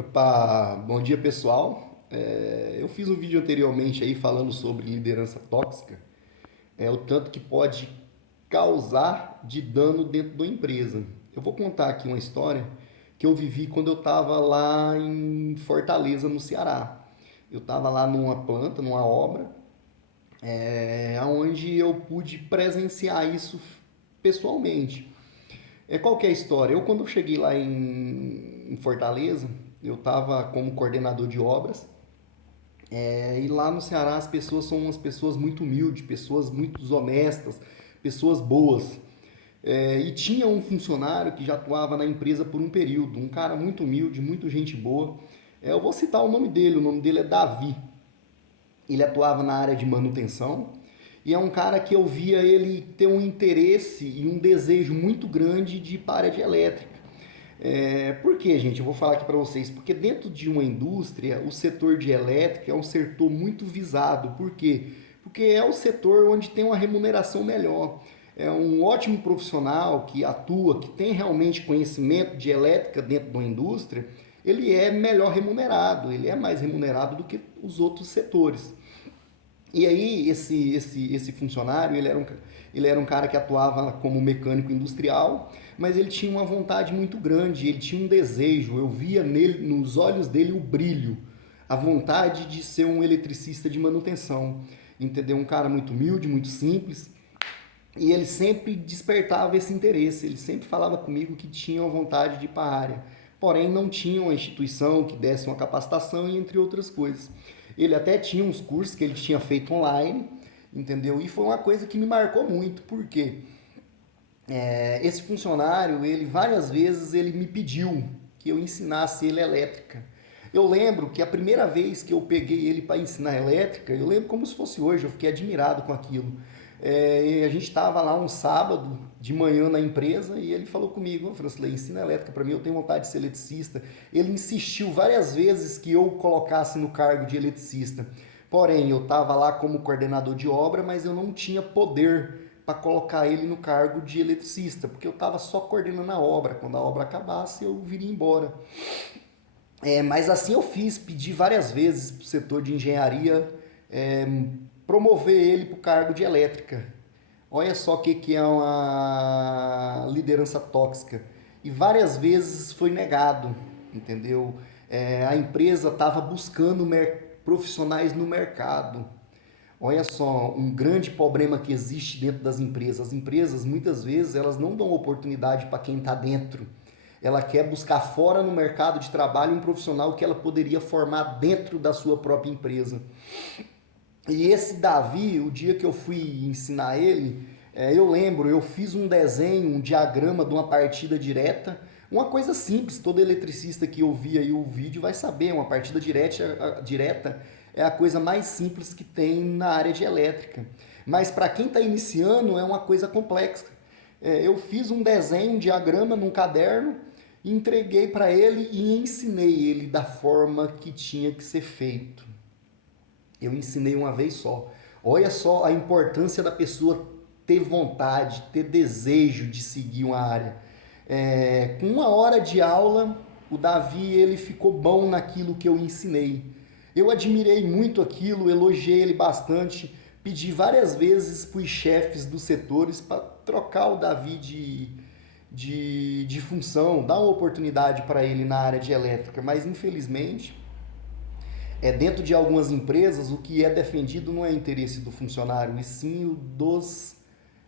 Opa, bom dia pessoal. Eu fiz um vídeo anteriormente aí falando sobre liderança tóxica, o tanto que pode causar de dano dentro da empresa. Eu vou contar aqui uma história que eu vivi quando eu estava lá em Fortaleza, no Ceará. Eu estava lá numa planta, numa obra, onde eu pude presenciar isso pessoalmente. Qual que é a história? Eu quando eu cheguei lá em Fortaleza, eu estava como coordenador de obras. E lá no Ceará as pessoas são umas pessoas muito humildes, pessoas muito honestas, pessoas boas. E tinha um funcionário que já atuava na empresa por um período, um cara muito humilde, muito gente boa. Eu vou citar o nome dele é Davi. Ele atuava na área de manutenção e é um cara que eu via ele ter um interesse e um desejo muito grande de ir para a área de elétrica. Por que, gente? Eu vou falar aqui para vocês. Porque dentro de uma indústria, o setor de elétrica é um setor muito visado. Por quê? Porque é o setor onde tem uma remuneração melhor. É um ótimo profissional que atua, que tem realmente conhecimento de elétrica dentro da indústria, ele é melhor remunerado, ele é mais remunerado do que os outros setores. E aí, esse funcionário, ele era um cara que atuava como mecânico industrial, mas ele tinha uma vontade muito grande, ele tinha um desejo, eu via nele, nos olhos dele o brilho, a vontade de ser um eletricista de manutenção, entendeu? Um cara muito humilde, muito simples, e ele sempre despertava esse interesse, ele sempre falava comigo que tinha uma vontade de ir para a área, porém não tinha uma instituição que desse uma capacitação e entre outras coisas. Ele até tinha uns cursos que ele tinha feito online, entendeu? E foi uma coisa que me marcou muito, porque esse funcionário, ele várias vezes ele me pediu que eu ensinasse ele elétrica. Eu lembro que a primeira vez que eu peguei ele para ensinar elétrica, eu lembro como se fosse hoje, eu fiquei admirado com aquilo. A gente estava lá um sábado de manhã na empresa e ele falou comigo, Francilei, ensina elétrica para mim, eu tenho vontade de ser eletricista. Ele insistiu várias vezes que eu colocasse no cargo de eletricista. Porém, eu estava lá como coordenador de obra, mas eu não tinha poder para colocar ele no cargo de eletricista, porque eu estava só coordenando a obra. Quando a obra acabasse, eu viria embora. Mas assim eu fiz, pedi várias vezes para o setor de engenharia é, promover ele para o cargo de elétrica. Olha só o que é uma liderança tóxica. E várias vezes foi negado, entendeu? A empresa estava buscando profissionais no mercado. Olha só, um grande problema que existe dentro das empresas. As empresas, muitas vezes, elas não dão oportunidade para quem está dentro. Ela quer buscar fora no mercado de trabalho um profissional que ela poderia formar dentro da sua própria empresa. E esse Davi, o dia que eu fui ensinar ele, eu lembro, eu fiz um desenho, um diagrama de uma partida direta, uma coisa simples, todo eletricista que ouvir aí o vídeo vai saber, uma partida direta é a coisa mais simples que tem na área de elétrica. Mas para quem está iniciando é uma coisa complexa. Eu fiz um desenho, um diagrama num caderno, entreguei para ele e ensinei ele da forma que tinha que ser feito. Eu ensinei uma vez só. Olha só a importância da pessoa ter vontade, ter desejo de seguir uma área. Com uma hora de aula, o Davi ele ficou bom naquilo que eu ensinei. Eu admirei muito aquilo, elogiei ele bastante, pedi várias vezes para os chefes dos setores para trocar o Davi de função, dar uma oportunidade para ele na área de elétrica, mas infelizmente dentro de algumas empresas, o que é defendido não é interesse do funcionário, e sim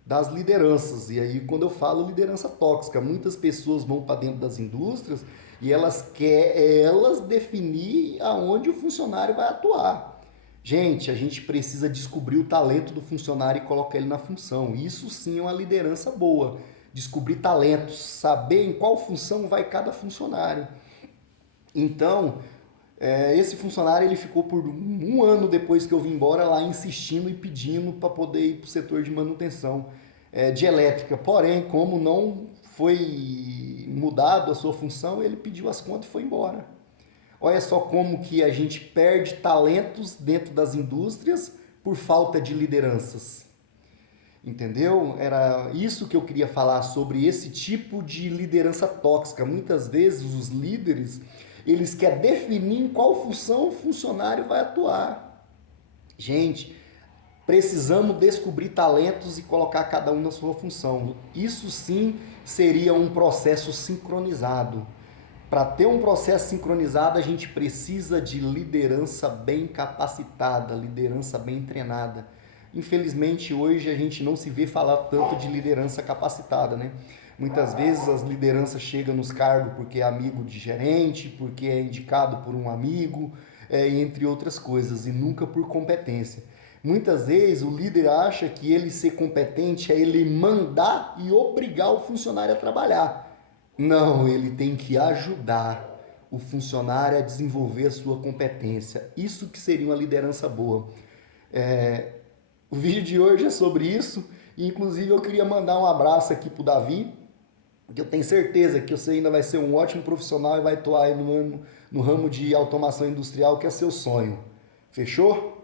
das lideranças. E aí, quando eu falo liderança tóxica, muitas pessoas vão para dentro das indústrias e elas querem elas definir aonde o funcionário vai atuar. Gente, a gente precisa descobrir o talento do funcionário e colocar ele na função. Isso sim é uma liderança boa. Descobrir talentos, saber em qual função vai cada funcionário. Então, esse funcionário ele ficou por um ano depois que eu vim embora lá insistindo e pedindo para poder ir para o setor de manutenção de elétrica. Porém, como não foi mudado a sua função, ele pediu as contas e foi embora. Olha só como que a gente perde talentos dentro das indústrias por falta de lideranças. Entendeu? Era isso que eu queria falar sobre esse tipo de liderança tóxica. Muitas vezes os líderes, eles querem definir em qual função o funcionário vai atuar. Gente, precisamos descobrir talentos e colocar cada um na sua função. Isso sim seria um processo sincronizado. Para ter um processo sincronizado, a gente precisa de liderança bem capacitada, liderança bem treinada. Infelizmente, hoje a gente não se vê falar tanto de liderança capacitada, né? Muitas vezes as lideranças chegam nos cargos porque é amigo de gerente, porque é indicado por um amigo, entre outras coisas, e nunca por competência. Muitas vezes o líder acha que ele ser competente é ele mandar e obrigar o funcionário a trabalhar. Não, ele tem que ajudar o funcionário a desenvolver a sua competência. Isso que seria uma liderança boa. O vídeo de hoje é sobre isso. E, inclusive, eu queria mandar um abraço aqui pro Davi, porque eu tenho certeza que você ainda vai ser um ótimo profissional e vai atuar aí no ramo de automação industrial, que é seu sonho. Fechou?